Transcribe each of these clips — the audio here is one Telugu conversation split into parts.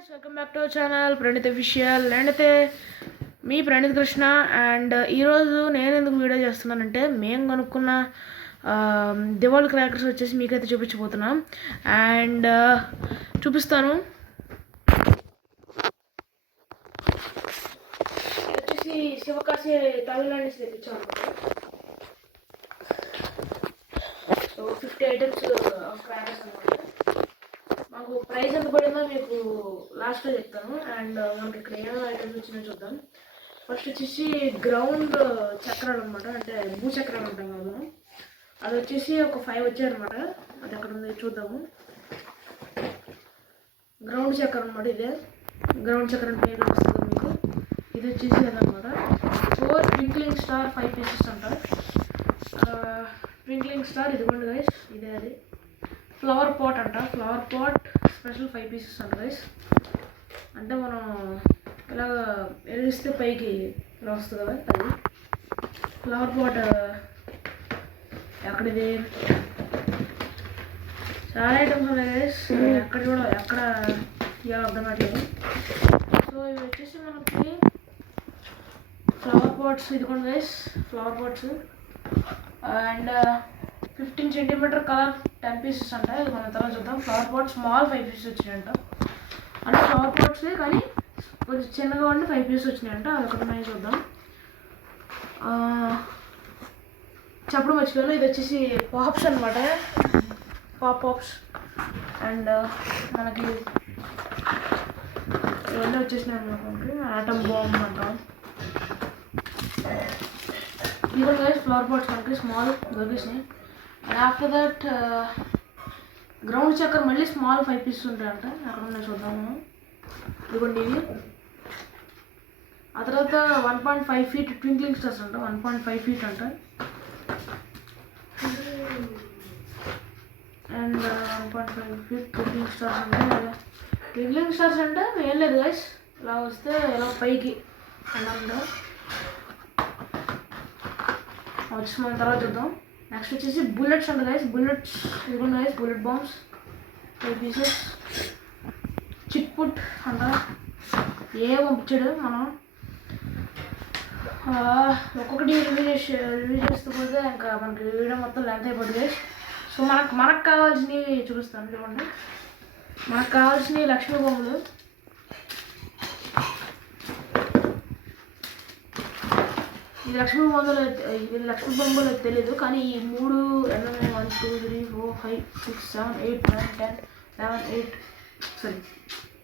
guys, welcome back to our channel Pranit Official. నేనైతే మీ ప్రణీత్ కృష్ణ అండ్ ఈరోజు నేను ఎందుకు వీడియో చేస్తున్నానంటే మేము కొనుక్కున్న దివాళీ క్రాకర్స్ వచ్చేసి మీకైతే చూపించబోతున్నాం అండ్ చూపిస్తాను. వచ్చేసి శివకాశి తమిళనాడు నుంచి తెప్పించాము. సో 50 ఐటమ్స్ ఆఫ్ క్రాకర్స్ అనమాట. మాకు ప్రైస్ ఎంత పడిందో మీకు లాస్ట్లో చెప్తాను అండ్ మనకి ఇక్కడ ఏమైనా ఐటమ్స్ వచ్చినాయో చూద్దాం. ఫస్ట్ వచ్చేసి గ్రౌండ్ చక్రాలు అనమాట, అంటే భూచక్రాలు ఉంటాం కదా, అది వచ్చేసి ఒక 5 వచ్చాయన్నమాట. అది అక్కడ ఉంది చూద్దాము. గ్రౌండ్ చక్రం అనమాట, ఇదే గ్రౌండ్ చక్రం పేరు వస్తుంది మీకు. ఇది వచ్చేసి అదనమాట 4 ట్వింక్లింగ్ స్టార్ 5 పీసెస్ అంట. ట్వింక్లింగ్ స్టార్ ఇదిగోండి గైస్, ఇదే అది. ఫ్లవర్ పాట్ అంట, ఫ్లవర్ పాట్ స్పెషల్ 5 పీసెస్ అంట గైస్. అంటే మనం ఇలాగ వెలిగిస్తే పైకి ఇలా వస్తుంది కదా, అది ఫ్లవర్ పాట్. ఎక్కడిది చాలా ఐటమ్స్ ఉన్నాయి గైస్, ఎక్కడ కూడా ఎక్కడ ఇవాళ అర్థం కావట్లేదు. సో ఇవి వచ్చేసి మనకి ఫ్లవర్ పాట్స్, ఇదిగోండి guys flower pots. And 15 centimetre colour 10 pieces అంట. ఇది మన తర్వాత చూద్దాం. ఫ్లవర్ పాట్ స్మాల్ 5 పీసెస్ వచ్చినాయంట, అంటే ఫ్లవర్ పాట్సే కానీ కొంచెం చిన్నగా ఉండి 5 పీసెస్ వచ్చినాయంట. అది ఒకటి ఉన్నాయి చూద్దాం. చెప్పడం మర్చిపోయాను, ఇది వచ్చేసి పాప్స్ అనమాట, పాప్స్. అండ్ మనకి ఇవన్నీ వచ్చేసినాయి మనకి ఆటమ్ బాంబ్ అంటాం. ఇవన్నీ గైస్ ఫ్లవర్ పాట్స్ మనకి స్మాల్ దొరికేసినాయి. అండ్ ఆఫ్టర్ దట్ గ్రౌండ్ చక్కర్ మళ్ళీ స్మాల్ 5 పీసెస్ ఉంటాయంట. అక్కడ ఉన్నాయి చూద్దాము. ఇదిగోండి ఇవి. ఆ తర్వాత 1.5 ఫీట్ ట్వింక్లింగ్ స్టార్స్ అంట, 1.5 ఫీట్ అంట. అండ్ 1.5 ఫీట్ ట్వింక్లింగ్ స్టార్స్ అంటే, ట్వింక్లింగ్ స్టార్స్ అంటే ఏం లేదు గైస్, ఇలా వస్తే ఇలా పైకి అన్నంట. వచ్చి మన తర్వాత చూద్దాం. నెక్స్ట్ వచ్చేసి బుల్లెట్స్ అంట గైస్, బుల్లెట్స్ ఇదిగోండి guys, bullet bombs 5 pieces. Chit put అంట, ఏ పంపించాడు మనం ఒక్కొక్కటి రివ్యూ చేస్తూ పోతే ఇంకా మనకి వీడియో మొత్తం లెంత్ అయిపోతుంది గైస్. సో మనకు కావాల్సినవి చూపిస్తాను. చూడండి, మనకు కావాల్సినవి లక్ష్మీ బొమ్మలు. ఇది లక్ష్మీ బొమ్మలు తెలీదు, కానీ ఈ 3 1 2 3 4 5 6 7 8 9 10 11 8 సారీ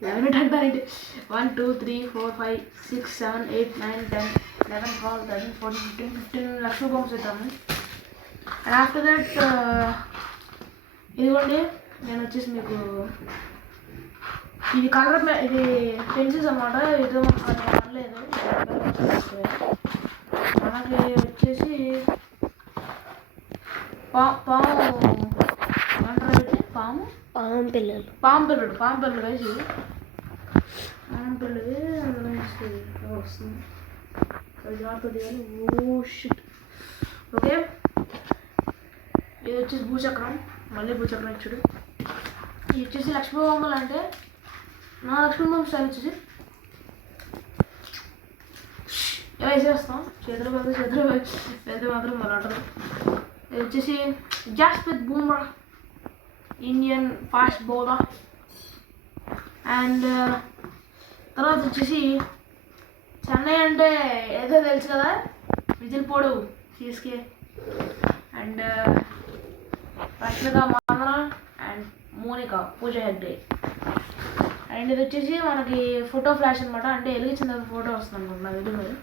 11 10 1 2 3 4 5 6 7 8 9 10 11 12 13 14 15 లక్ష్మీ బొమ్మస్ అవుతాము. అండ్ ఆఫ్టర్ దట్ ఇదిగోండి, నేను వచ్చేసి మీకు ఇది కలర్ ఇది పెన్సిల్స్ అన్నమాట. ఇది అనలేదు, మనకి వచ్చేసి పాము ఏమంటారు, పాము పిల్లలు వేసి పాము పిల్లది అందులో వస్తుంది. అది జాగ్రత్త కానీ షిట్. ఓకే, ఇది వచ్చేసి భూచక్రం, మళ్ళీ భూచక్రం ఇచ్చాడు. ఇది వచ్చేసి లక్ష్మీ బొమ్మలు, అంటే నా లక్ష్మీ బొమ్మ స్టైల్ వచ్చేసి వేసేస్తాం. చేతులు పెద్ద మాత్రం మొదలటదు. ఇది వచ్చేసి Jasprit Bumrah, Indian fast bowler. And తర్వాత వచ్చేసి చెన్నై అంటే ఏదో తెలుసు కదా, విజిల్ పోడు CSK. And Rashmika Mandanna and Monica Pooja Hegde. And ఇది వచ్చేసి మనకి ఫోటో ఫ్లాష్ అనమాట, అంటే వెలిగించిన ఫోటో వస్తుంది అనమాట నా వీడియో మీద.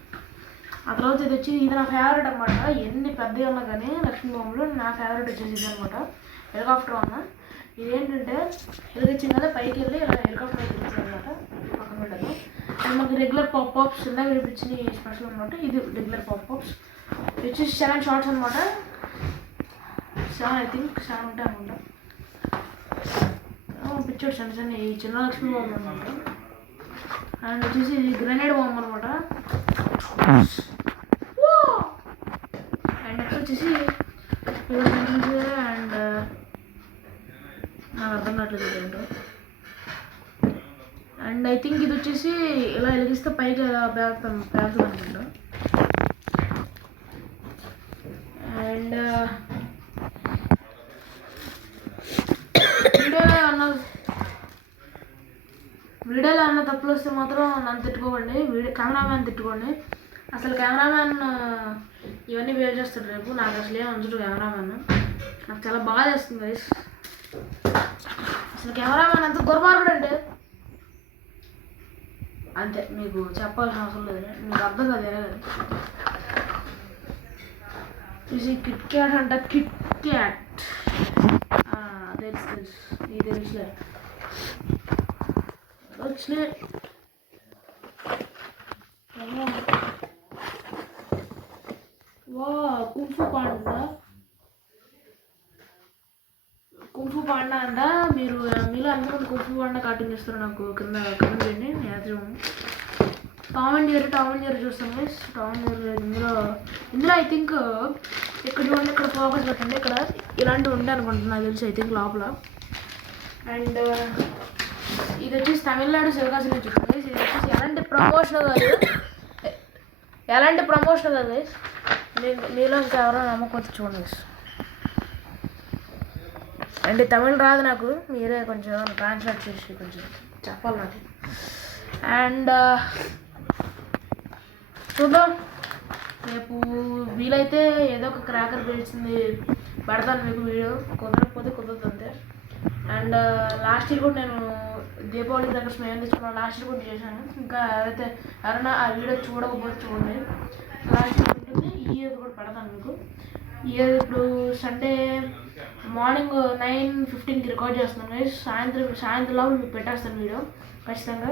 ఆ తర్వాత ఇది వచ్చి ఇది నా ఫేవరెట్ అనమాట. ఎన్ని పెద్దగా ఉన్నా కానీ లక్ష్మీ బొమ్మలు నా ఫేవరెట్ వచ్చేసి ఇది అనమాట, హెలికాప్టర్ అన్న. ఇదేంటంటే వెలిగించిన కదా పైకి వెళ్ళి ఇలా హెలికాప్టర్ పైకి వెళ్తుంది అనమాట, పక్కన పెట్టదు. ఇది మనకి రెగ్యులర్ పాప్స్ ఇందాక వినిపించింది స్పెషల్ అనమాట. ఇది రెగ్యులర్ పాప్స్. ఇది వచ్చేసి 7 షార్ట్స్ అనమాట, 7 ఐ థింక్ 7 ఉంటాయి అనుకుంటా. పిక్చర్ చిన్న లక్ష్మీ బొమ్మ అనమాట. అండ్ వచ్చేసి ఇది గ్రెనేడ్ బొమ్మ అనమాట. అండ్ నెక్స్ట్ వచ్చేసి అండ్ నాకు అర్థం కావట్లేదు ఏంటో. అండ్ ఐ థింక్ ఇది వచ్చేసి ఇలా వెలిగిస్తే పైకి ఇలా పేలుతుంది అనుకుంటా. అండ్ వీడియోలో అన్న తప్పులు వస్తే మాత్రం నన్ను తిట్టుకోకండి, కెమెరామ్యాన్ తిట్టుకోండి. అసలు కెమెరామ్యాన్ ఇవన్నీ వేరు చేస్తాడు రేపు, నాకు అసలు ఏం ఉంచడు కెమెరామ్యాన్. నాకు చాలా బాగా చేస్తుంది గైస్. అసలు కెమెరామ్యాన్ అంత దుర్మార్గుడు అంటే అంతే, మీకు చెప్పాల్సిన అవసరం లేదు, మీకు అర్థం కాదు. ఇది కిట్ క్యాట్ అంట, కిట్ క్యాట్ తెలుసు ఇది తెలుసులే వచ్చినాయి. వా కుంఫు పాండా అంట. మీలో ఎంతమంది కుంఫు పాండా కార్టూన్ చేస్తారు నాకు కింద కమెంట్ చేయండి. మ్యాక్సిమం టామ్ అండ్ జెర్రీ చూస్తాం గైస్. టామ్ అండ్ జెర్రీ ఇందులో ఐ థింక్ ఇక్కడ చూడండి, ఇక్కడ ఫోకస్ పెట్టండి, ఇక్కడ ఇలాంటివి ఉంటాయి అనుకుంటున్నా నాకు తెలిసి ఐ థింక్ లోపల. అండ్ ఇది వచ్చేసి తమిళనాడు శివకాశిలో చూస్తుంది. ఇది వచ్చేసి ఎలాంటి ప్రమోషన్ కాదు గైస్. మీలో ఇంకా ఎవరైనా నమ్మకం చూడండి. అండ్ తమిళ్ రాదు నాకు, మీరే కొంచెం ట్రాన్స్లేట్ చేసి కొంచెం చెప్పాలి నాకు. అండ్ చూద్దాం, రేపు వీలైతే ఏదో ఒక క్రాకర్ పేల్చింది పెడతాను మీకు వీడియో, కుదరకపోతే కుదరదు అంతే. అండ్ లాస్ట్ ఇయర్ కూడా నేను దీపావళి దగ్గర స్నేహం తెచ్చుకున్నాను, లాస్ట్ ఇయర్ కూడా చేశాను. ఇంకా ఎవరైనా ఆ వీడియో చూడకపోతే చూడండి, లాస్ట్ ఇయర్ ఉంటుంది. ఈ ఇయర్ కూడా పెడతాను మీకు. ఈ ఇయర్ ఇప్పుడు సండే మార్నింగ్ 9:15కి రికార్డ్ చేస్తున్నాను. సాయంత్రం లోపల మీకు పెట్టేస్తాను వీడియో ఖచ్చితంగా.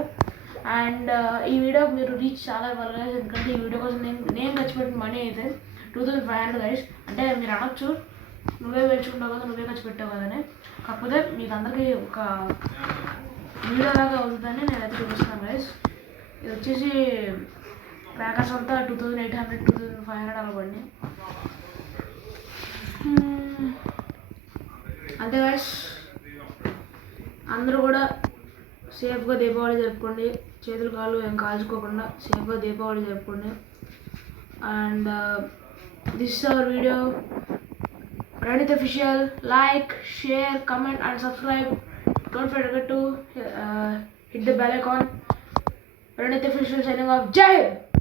అండ్ ఈ వీడియో మీరు రీచ్ చాలా ఇవ్వాలి గైస్, ఎందుకంటే ఈ వీడియో కోసం నేను ఖర్చు పెట్టిన మనీ అయితే 2500 గైస్. అంటే మీరు అనొచ్చు నువ్వే వేర్చుకుంటావు కదా, నువ్వే ఖర్చు పెట్టావు కదని. కాకపోతే మీకు అందరికీ ఒక వీడియో లాగా అవుతుందని నేనైతే చూపిస్తున్నాను గైస్. ఇది వచ్చేసి క్రాకర్స్ అంతా 2800 2500 అలా పడినాయి అంతే గైస్. అందరూ కూడా సేఫ్గా దీపావళి జరుపుకోండి, చేతులు కాళ్ళు ఏం కాల్చుకోకుండా సేఫ్గా దీపావళి జరుపుకోండి. And this is our video. Pranith Official, like, share, comment and subscribe. Don't forget to hit the bell icon. Pranith Official signing off. Jai Hind.